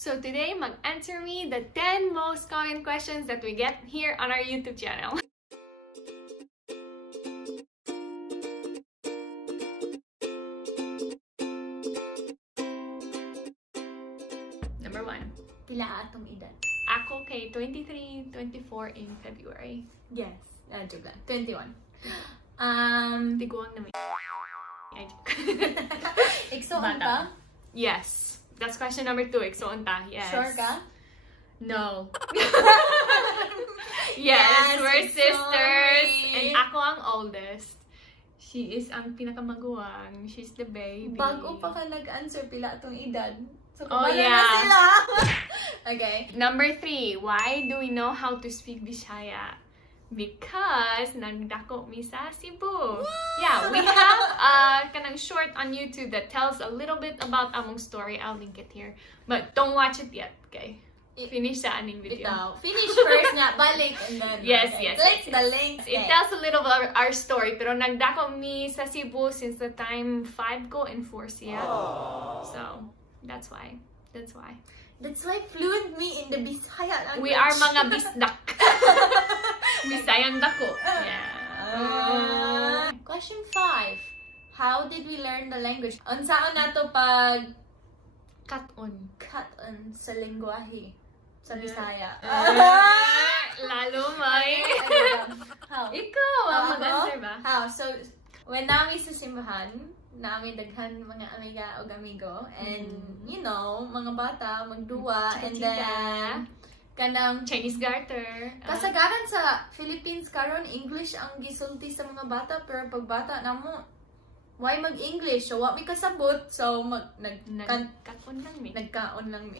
So today, mag-answer me the 10 most common questions that we get here on our YouTube channel. Number 1. Pila atong edad? Ako kay 23, 24 in February. Yes. Joke lang. 21. Tiguang na may... Ay, joke. Iksoon Bata. ka? Yes. That's question number 2. Iksoon ta. Yes. Sure ka? No. yes, Yes, we're sisters. sorry. And ako ang oldest. She is ang pinakamaguwang. She's the baby. Bago pa ka nag-answer pila atong edad. So, Oh, kumara na yeah. sila. Okay. Number 3. Why do we know how to speak Bisaya? Because nagdako mi sa Cebu. Yeah, we have kanang short on YouTube that tells a little bit about among story. I'll link it here. But don't watch it yet, okay? Finish sa aning video. Bitaw. Finish first nga, balik, and then... Yes, okay. yes, Click yes, the yes. link. It tells a little about our story, pero nagdako mi sa Cebu since the time 5 ko and 4 siya. So, that's why. That's why. That's why fluent me in the Bisaya language. We are mga Bisdak. Bisayang dako. Yeah. Question 5. How did we learn the language? Unsaon nato pag Cut-on. cut-on sa lengguwahe sa Bisaya? Lalo may. How? Ikaw, mag-answer ba? How? So, when namin sa simbahan, namin daghan mga amiga o amigo, and you know, mga bata, magduwa, and then kanang Chinese garter. kasagaran sa Philippines karon English ang gisulti sa mga bata, pero pag bata namo why mag-English? So, wa mi kasabot. So, Nagkat-on lang mi. nagkaon lang mi.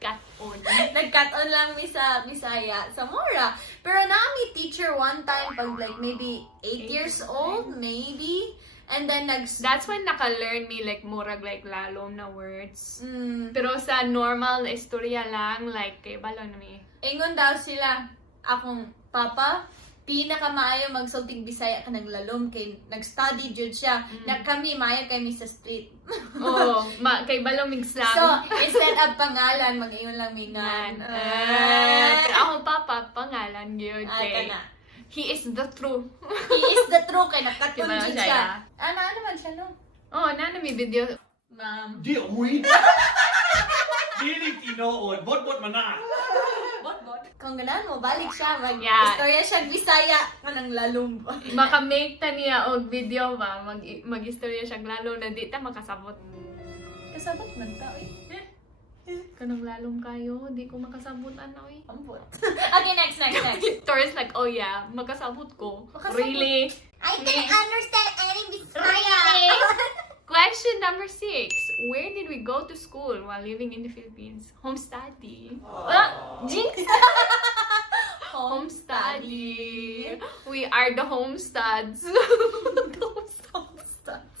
Cut-on. Nagkaon lang mi sa Bisaya, sa Mora. Pero nami teacher one time, pag like maybe 8 years old, maybe. And then That's when naka-learn me like murag like lalom na words. mm, Pero sa normal na istorya lang, like kay balo na mi. ingon daw sila, akong papa, pinakamaayo magsulting Bisaya ka ng lalom kay nag-study jud siya. Na kami maayo kay mi sa street. Oo, kay balo mig slang. So, instead of pangalan, mag-ingon lang mingan. Pero ako papa, pangalan yun. Ay, kana. He is the true. He is the true kay nakatun Diba, jud siya? siya. Ano naman siya, no? Oh, na may video. Ma'am. Di uy. Dili tinood, bot man na. Kung ganahan mo, balik siya. Yeah. Mag-istorya siya Bisaya. Kanang lalong. Maka-make ta niya og video ba, mag-istorya siya lalo na di ta makasabot. Kasabot man ta, oy. Kanang lalong kayo, di ko makasabot ano eh. Ambot. Okay, next. Victoria's like, oh yeah, makasabot ko. Makasabot. Really? I can understand any Bisaya. Question number 6. Where did we go to school while living in the Philippines? Home study. Jinx! Home study. We are the home studs. Home studs.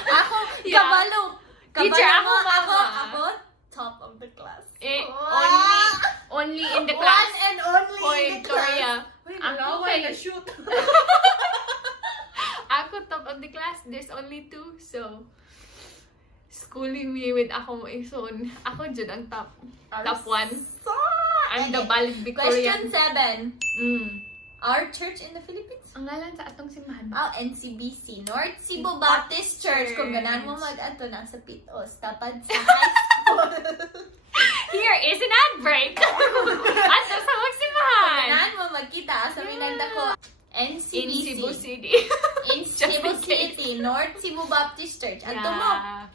Ako, Yeah. kabalo. Teacher, Kabalo ako, mo, mama. Ako, top of the class. Only in the class. One and only Hoy, in the class. Victoria. Uy, Ako malaway kay- na shoot. Ako top of the class. There's only 2. So, schooling me with ako mo ison. Ako jud ang top. Top 1. I'm the valid Victorian. Question 7. Our church in the Philippines? Ang ngalan sa atong simbahan. Oh, NCBC. North Cebu Baptist Church. Kung ganahan mo mag-ato na sa Pitos. Tapad sa high school. Here is an ad break. Ato sa magsimbahan. Ganahan mo magkita sa Minagdako. In NCBC. Cebu City. In Cebu City. North Cebu Baptist Church. Ato mo.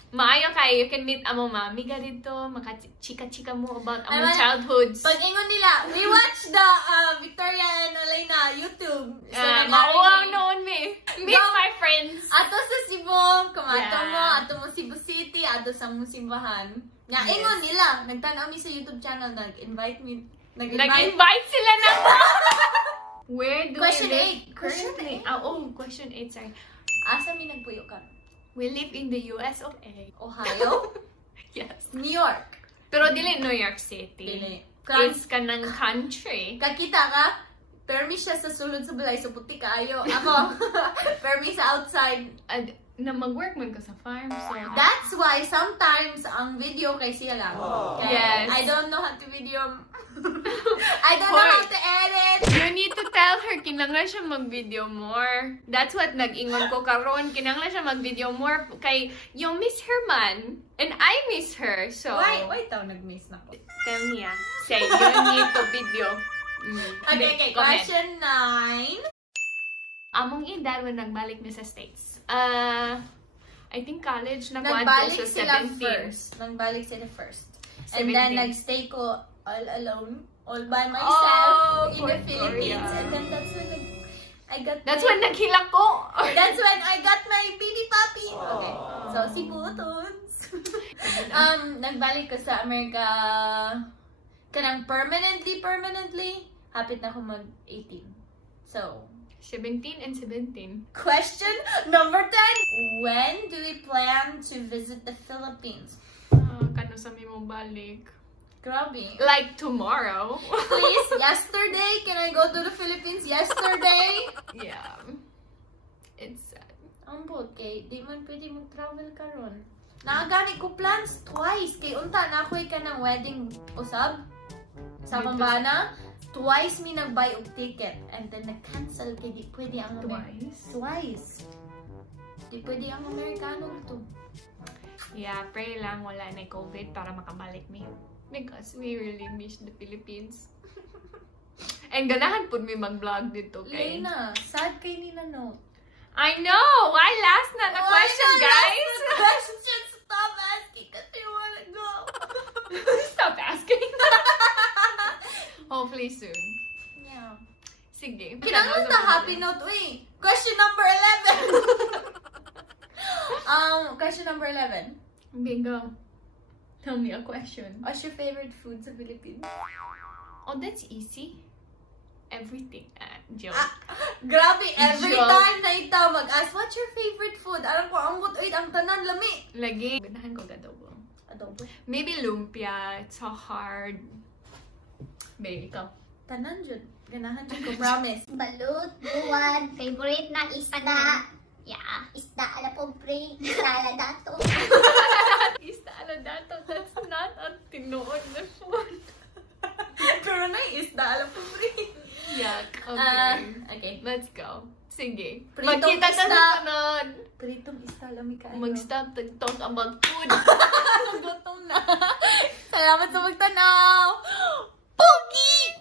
Maayo kayo. You can meet amo mami ka dito. Maka-chika-chika mo about among Naman, childhoods. Pag ingon nila, we watch the Victoria and Elena YouTube. So, Mauwaw noon me. Meet Go. my friends. Ato sa Cebu, kumato Yeah. mo, ato mo Cebu City, ato sa mong simbahan. Nga, Yes. ingon nila, nagtanaw mi sa YouTube channel, nag-invite me. Nag-invite sila na. Where do Question we live 8. Question currently? 8. Question 8, sorry. Asa mi nagpuyo ka? We live in the US of A. Ohio? Yes. New York? Pero dili New York City. Dili. It's kanang country. Kakita ka? Permi siya sa sulod sa balay, so puti kaayo. Ako, permi sa outside. Na mag-work man ko sa farm. So That's why sometimes ang video kay siya lang. Okay? Yes. I don't know how to video. I don't know how to edit. You need to tell her, kinanglan siya mag-video more. That's what nag-ingon ko karon. Kinanglan siya mag-video more. Kay, you miss her man. And I miss her. So, Why daw nag-miss na ko? tell me say, you need to video. Okay. Comment. Question 9. Among edad when nagbalik mi sa States. I think college na Nagbalik ko sila 17. first. Nagbalik sila first. And then 17. nagstay ko all alone, all by myself in poor the Philippines. Gloria. And then that's when I got That's my, when naghila ko. that's when I got my baby puppy. Okay. So si Putons. Nagbalik ko sa Amerika kanang permanently hapit na ako mag 18. So 17 and 17. question number 10. When do we plan to visit the Philippines? Kano sa mi mo balik? Grabe. Like tomorrow. Please, yesterday, can I go to the Philippines yesterday? Yeah. It's sad. Ang bot, kay di man pwede mag-travel karon. Naagani ko plans twice. Kay unta na ako'y ka ng wedding usab sa Dito Pambana. Twice mi nag-buy og ticket. And then nag-cancel kay di pwede ang Twice. Di pwede ang Amerikano to. Yeah, pray lang wala na COVID para makabalik mi. Because we really miss the Philippines. And ganahan pud mi mag-vlog dito kay. Lena, sad kay nila no. I know! Why last na the question, guys? Question, stop asking kasi you wanna go. Stop asking. Hopefully soon. Yeah. Sige. Kinangan na happy note, uy. Question number 11. Question number 11. Bingo. Tell me a question. What's your favorite food sa Philippines? Oh, that's easy. Everything. Joke. Grabe, every Joke. time na ito mag-ask, what's your favorite food? Alam ko, ambot, uy, ang tanan, lami. Lagi. Ganahan ko adobo. Adobo. Maybe lumpia. It's so hard. Babe, ikaw. Tanan, Jud. Ganahan, Jud ko, promise. Balut, buwan, favorite na isda. Yeah, isda ala pobre, isda ala dato. Isda ala dato. That's not a tinuod na food. Pero na, isda, alam ko, pre. Yuck. Okay. Okay. Let's go. Sige. Pritong Magkita ka isda. sa sunod. Pritong isda, lami ka. Mag-stop to talk about food. Gutom na. Salamat sa magtanaw. Pogi!